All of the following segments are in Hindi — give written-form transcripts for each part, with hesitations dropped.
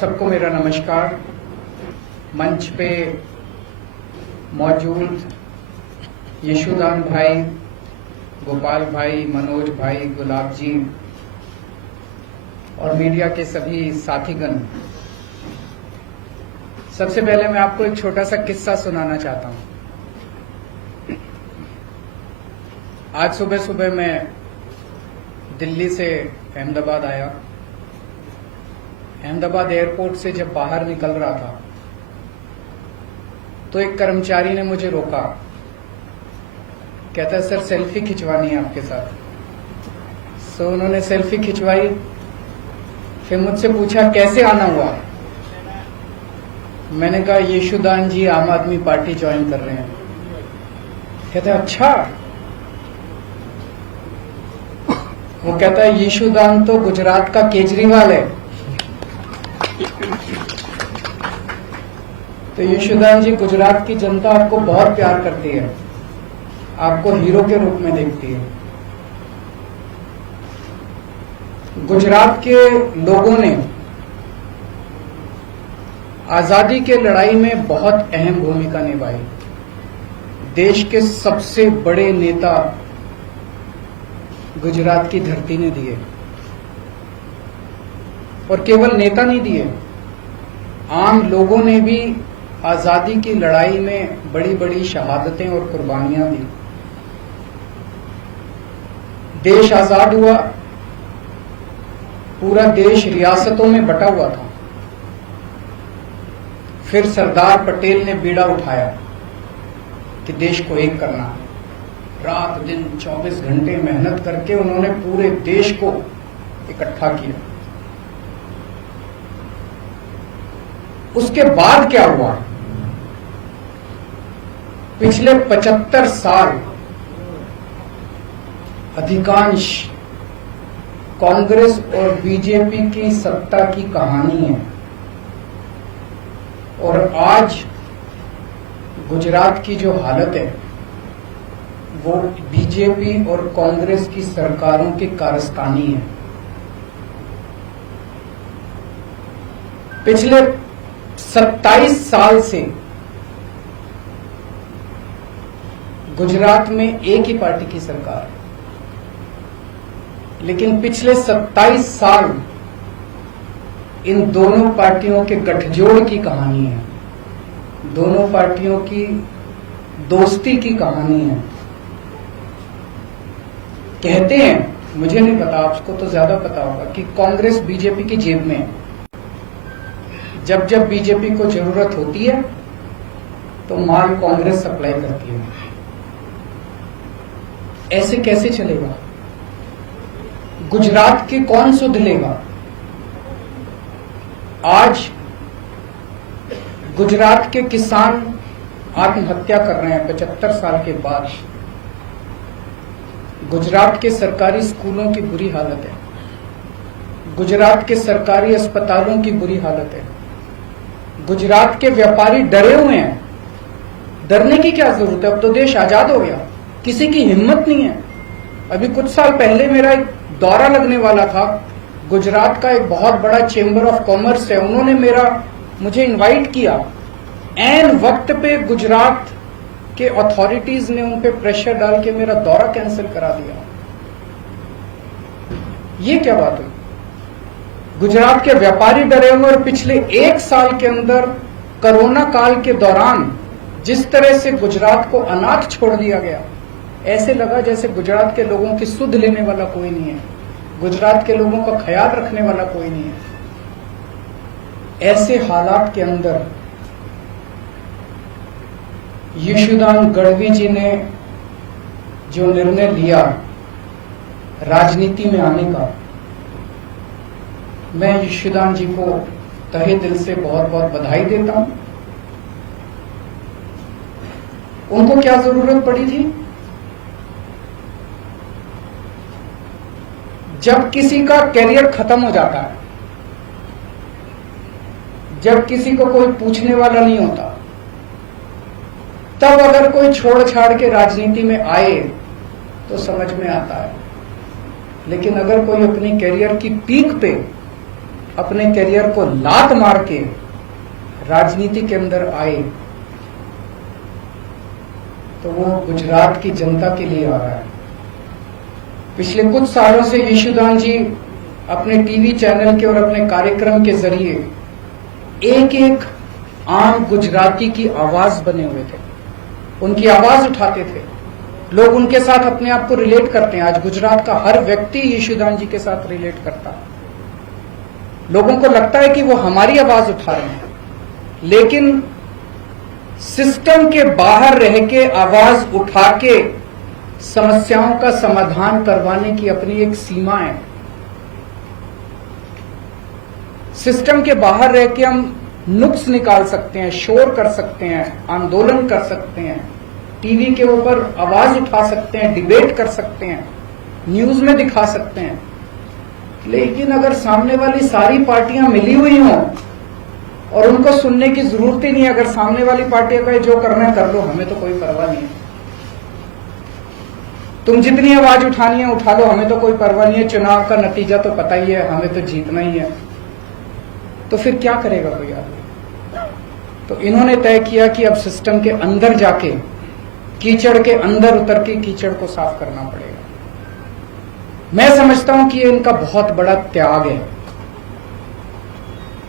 सबको मेरा नमस्कार। मंच पे मौजूद यशुदान भाई, गोपाल भाई, मनोज भाई, गुलाब जी और मीडिया के सभी साथीगण, सबसे पहले मैं आपको एक छोटा सा किस्सा सुनाना चाहता हूं। आज सुबह सुबह मैं दिल्ली से अहमदाबाद आया। अहमदाबाद एयरपोर्ट से जब बाहर निकल रहा था तो एक कर्मचारी ने मुझे रोका। कहता है, सर सेल्फी खिंचवानी है आपके साथ। सो उन्होंने सेल्फी खिंचवाई। फिर मुझसे पूछा कैसे आना हुआ। मैंने कहा यशुदान जी आम आदमी पार्टी ज्वाइन कर रहे हैं। कहता है अच्छा। वो कहता है यशुदान तो गुजरात का केजरीवाल है। तो यशुदान जी, गुजरात की जनता आपको बहुत प्यार करती है, आपको हीरो के रूप में देखती है। गुजरात के लोगों ने आजादी के लड़ाई में बहुत अहम भूमिका निभाई। देश के सबसे बड़े नेता गुजरात की धरती ने दिए, और केवल नेता नहीं दिए, आम लोगों ने भी आजादी की लड़ाई में बड़ी बड़ी शहादतें और कुर्बानियां दी। देश आजाद हुआ, पूरा देश रियासतों में बटा हुआ था। फिर सरदार पटेल ने बीड़ा उठाया कि देश को एक करना है। रात दिन 24 घंटे मेहनत करके उन्होंने पूरे देश को इकट्ठा किया। उसके बाद क्या हुआ? पिछले 75 साल अधिकांश कांग्रेस और बीजेपी की सत्ता की कहानी है, और आज गुजरात की जो हालत है वो बीजेपी और कांग्रेस की सरकारों की कारस्तानी है। पिछले 27 साल से गुजरात में एक ही पार्टी की सरकार है, लेकिन पिछले 27 साल इन दोनों पार्टियों के गठजोड़ की कहानी है, दोनों पार्टियों की दोस्ती की कहानी है। कहते हैं, मुझे नहीं पता, आपको तो ज्यादा पता होगा, कि कांग्रेस बीजेपी की जेब में है। जब जब बीजेपी को जरूरत होती है तो माल कांग्रेस सप्लाई करती है। ऐसे कैसे चलेगा? गुजरात के कौन सुध लेगा? आज गुजरात के किसान आत्महत्या कर रहे हैं 75 साल के बाद। गुजरात के सरकारी स्कूलों की बुरी हालत है, गुजरात के सरकारी अस्पतालों की बुरी हालत है। गुजरात के व्यापारी डरे हुए हैं। डरने की क्या जरूरत है? अब तो देश आजाद हो गया, किसी की हिम्मत नहीं है। अभी कुछ साल पहले मेरा एक दौरा लगने वाला था। गुजरात का एक बहुत बड़ा चेंबर ऑफ कॉमर्स है, उन्होंने मुझे इनवाइट किया। ऐन वक्त पे गुजरात के अथॉरिटीज ने उन पे प्रेशर डाल के मेरा दौरा कैंसिल करा दिया। ये क्या बात हुई? गुजरात के व्यापारी डरे हुए, और पिछले 1 साल के अंदर कोरोना काल के दौरान जिस तरह से गुजरात को अनाथ छोड़ दिया गया, ऐसे लगा जैसे गुजरात के लोगों की सुध लेने वाला कोई नहीं है, गुजरात के लोगों का ख्याल रखने वाला कोई नहीं है। ऐसे हालात के अंदर यशुदान गढ़वी जी ने जो निर्णय लिया राजनीति में आने का, मैं यशुदान जी को तहे दिल से बहुत बहुत बधाई देता हूं। उनको क्या जरूरत पड़ी थी? जब किसी का कैरियर खत्म हो जाता है, जब किसी को कोई पूछने वाला नहीं होता, तब अगर कोई छोड़ छाड़ के राजनीति में आए तो समझ में आता है। लेकिन अगर कोई अपनी कैरियर की पीक पे अपने करियर को लात मार के राजनीति के अंदर आए तो वो गुजरात की जनता के लिए आ रहा है। पिछले कुछ सालों से यशोदान जी अपने टीवी चैनल के और अपने कार्यक्रम के जरिए एक एक आम गुजराती की आवाज बने हुए थे, उनकी आवाज उठाते थे। लोग उनके साथ अपने आप को रिलेट करते हैं। आज गुजरात का हर व्यक्ति यशोदान जी के साथ रिलेट करता है। लोगों को लगता है कि वो हमारी आवाज उठा रहे हैं, लेकिन सिस्टम के बाहर रह के आवाज उठा के समस्याओं का समाधान करवाने की अपनी एक सीमा है। सिस्टम के बाहर रह के हम नुक्स निकाल सकते हैं, शोर कर सकते हैं, आंदोलन कर सकते हैं, टीवी के ऊपर आवाज उठा सकते हैं, डिबेट कर सकते हैं, न्यूज में दिखा सकते हैं। लेकिन अगर सामने वाली सारी पार्टियां मिली हुई हों और उनको सुनने की जरूरत ही नहीं, अगर सामने वाली पार्टियां कहे जो करना है कर लो, हमें तो कोई परवाह नहीं है, तुम जितनी आवाज उठानी है उठा लो, हमें तो कोई परवाह नहीं है, चुनाव का नतीजा तो पता ही है, हमें तो जीतना ही है, तो फिर क्या करेगा कोई आदमी? तो इन्होंने तय किया कि अब सिस्टम के अंदर जाके, कीचड़ के अंदर उतर के कीचड़ को साफ करना पड़ेगा। मैं समझता हूं कि ये इनका बहुत बड़ा त्याग है।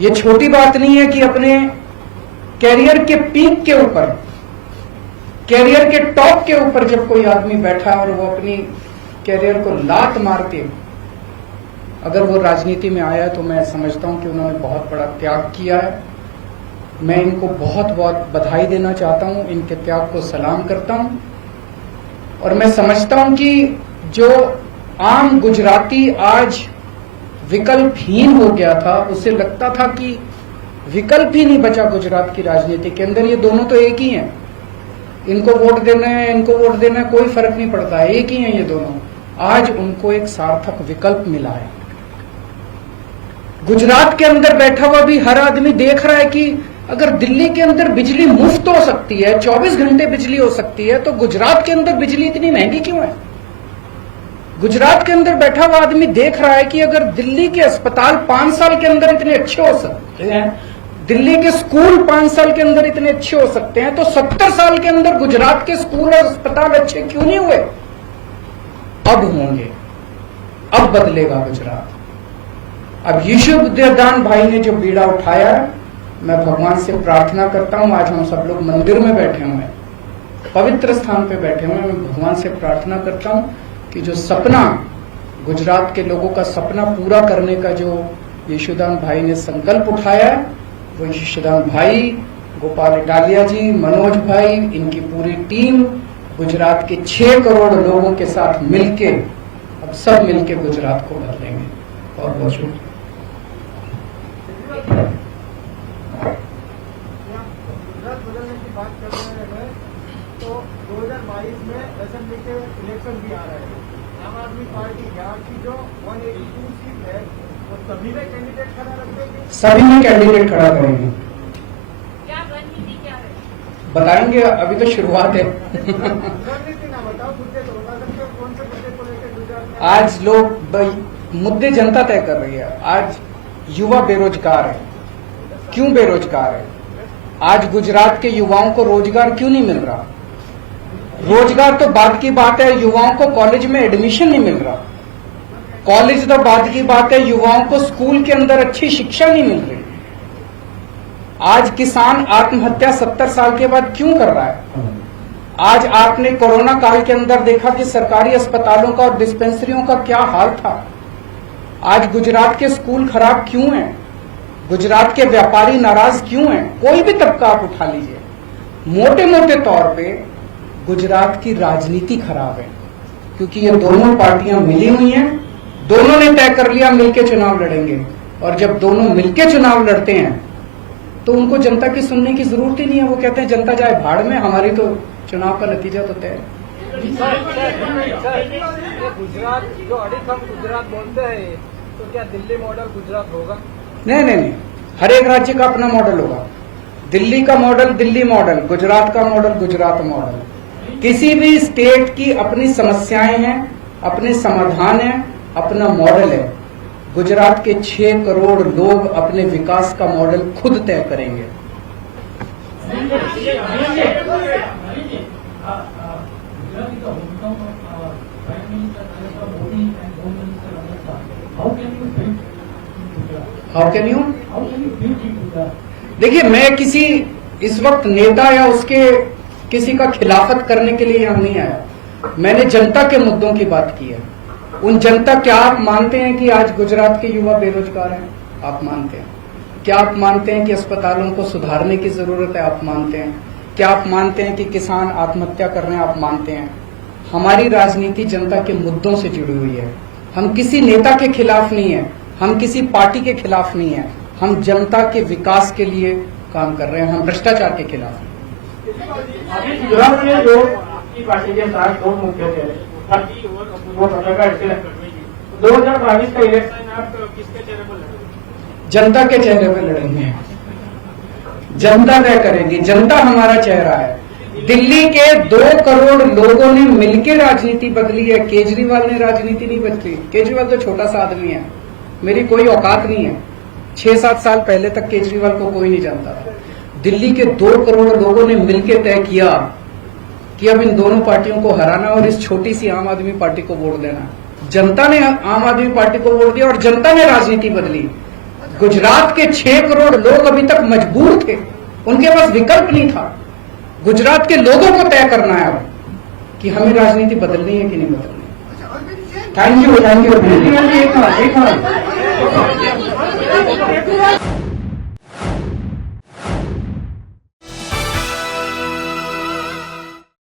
ये छोटी बात नहीं है कि अपने कैरियर के पीक के ऊपर, कैरियर के टॉप के ऊपर जब कोई आदमी बैठा और वो अपनी कैरियर को लात मार के अगर वो राजनीति में आया, तो मैं समझता हूं कि उन्होंने बहुत बड़ा त्याग किया है। मैं इनको बहुत बहुत बधाई देना चाहता हूं, इनके त्याग को सलाम करता हूं। और मैं समझता हूं कि जो आम गुजराती आज विकल्पहीन हो गया था, उसे लगता था कि विकल्प ही नहीं बचा गुजरात की राजनीति के अंदर, ये दोनों तो एक ही हैं, इनको वोट देना है, इनको वोट देना है, कोई फर्क नहीं पड़ता है, एक ही हैं ये दोनों। आज उनको एक सार्थक विकल्प मिला है। गुजरात के अंदर बैठा हुआ भी हर आदमी देख रहा है कि अगर दिल्ली के अंदर बिजली मुफ्त हो सकती है, 24 घंटे बिजली हो सकती है, तो गुजरात के अंदर बिजली इतनी महंगी क्यों है? गुजरात के अंदर बैठा हुआ आदमी देख रहा है कि अगर दिल्ली के अस्पताल 5 साल के अंदर इतने अच्छे हो सकते हैं, दिल्ली के स्कूल 5 साल के अंदर इतने अच्छे हो सकते हैं, तो 70 साल के अंदर गुजरात के स्कूल और अस्पताल अच्छे क्यों नहीं हुए? अब होंगे, अब बदलेगा गुजरात। अब यशोदान भाई ने जो बीड़ा उठाया है, मैं भगवान से प्रार्थना करता हूं, आज हम सब लोग मंदिर में बैठे हुए हैं, पवित्र स्थान पे बैठे हुए हैं, मैं भगवान से प्रार्थना करता हूं कि जो सपना, गुजरात के लोगों का सपना पूरा करने का जो यशोदान भाई ने संकल्प उठाया है, वो यशोदान भाई, गोपाल इटालिया जी, मनोज भाई, इनकी पूरी टीम गुजरात के 6 करोड़ लोगों के साथ मिलके अब सब मिलके गुजरात को बदलेंगे। बहुत बहुत शुक्रिया। गुजरात बदलने की बात कर रहे हैं, तो 2022 में असेंबली के इलेक्शन भी आ रहे हैं। आम आदमी पार्टी यहाँ की जो 182 सीट है, वो सभी में कैंडिडेट खड़ा रखेंगे, सभी में कैंडिडेट खड़ा करेंगे। क्या रणनीति क्या है? बताएंगे, अभी तो शुरुआत है। रणनीति ना बताओ, मुद्दे तो बता सकते हो, कौन से मुद्दे को लेकर गुजरात में आज लोग मुद्दे जनता तय कर रही है। आज युवा बेरोजगार है, क्यों बेरोजगार है? आज गुजरात के युवाओं को रोजगार क्यों नहीं मिल रहा? रोजगार तो बात की बात है, युवाओं को कॉलेज में एडमिशन नहीं मिल रहा। कॉलेज तो बात की बात है, युवाओं को स्कूल के अंदर अच्छी शिक्षा नहीं मिल रही। आज किसान आत्महत्या 70 साल के बाद क्यों कर रहा है? आज आपने कोरोना काल के अंदर देखा कि सरकारी अस्पतालों का और डिस्पेंसरियों का क्या हाल था। आज गुजरात के स्कूल खराब क्यों हैं? गुजरात के व्यापारी नाराज क्यों हैं? कोई भी तबका आप उठा लीजिए, मोटे मोटे तौर पे गुजरात की राजनीति खराब है, क्योंकि ये दोनों पार्टियां मिली हुई हैं, दोनों ने तय कर लिया मिलके चुनाव लड़ेंगे, और जब दोनों मिलके चुनाव लड़ते हैं तो उनको जनता की सुनने की जरूरत ही नहीं है। वो कहते हैं जनता जाए भाड़ में, हमारी तो चुनाव का नतीजा तो तय है। गुजरात जो अड़ीखम गुजरात बोलते हैं, तो क्या दिल्ली मॉडल गुजरात होगा? नहीं, हर एक राज्य का अपना मॉडल होगा। दिल्ली का मॉडल दिल्ली मॉडल, गुजरात का मॉडल गुजरात मॉडल। किसी भी स्टेट की अपनी समस्याएं हैं, अपने समाधान हैं, अपना मॉडल है। गुजरात के 6 करोड़ लोग अपने विकास का मॉडल खुद तय करेंगे। How can you? देखिए, मैं किसी इस वक्त नेता या उसके किसी का खिलाफत करने के लिए यहां नहीं आया। मैंने जनता के मुद्दों की बात की है। उन जनता, क्या आप मानते हैं कि आज गुजरात के युवा बेरोजगार हैं? आप मानते हैं? क्या आप मानते हैं कि अस्पतालों को सुधारने की जरूरत है? आप मानते हैं? क्या आप मानते हैं कि किसान आत्महत्या कर रहे हैं? आप मानते हैं? हमारी राजनीति जनता के मुद्दों से जुड़ी हुई है। हम किसी नेता के खिलाफ नहीं है, हम किसी पार्टी के खिलाफ नहीं है, हम जनता के विकास के लिए काम कर रहे हैं, हम भ्रष्टाचार के खिलाफ हैं। अभी गुजरात में जो आपकी पार्टी के साथ दो मुख्य थे, 2022 का इलेक्शन आप किसके चेहरे पर लड़ेंगे? जनता के चेहरे पर लड़ेंगे। जनता तय करेगी, जनता हमारा चेहरा है। दिल्ली के 2 करोड़ लोगों ने मिलकर राजनीति बदली है, केजरीवाल ने राजनीति नहीं बदली। केजरीवाल तो छोटा सा आदमी है, मेरी कोई औकात नहीं है। 6-7 साल पहले तक केजरीवाल को कोई नहीं जानता था। दिल्ली के 2 करोड़ लोगों ने मिलकर तय किया कि अब इन दोनों पार्टियों को हराना और इस छोटी सी आम आदमी पार्टी को वोट देना। जनता ने आम आदमी पार्टी को वोट दिया और जनता ने राजनीति बदली। गुजरात के 6 करोड़ लोग अभी तक मजबूर थे, उनके पास विकल्प नहीं था। गुजरात के लोगों को तय करना है अब कि हमें राजनीति बदलनी है कि नहीं बदलनी। Thank you. एक मिनट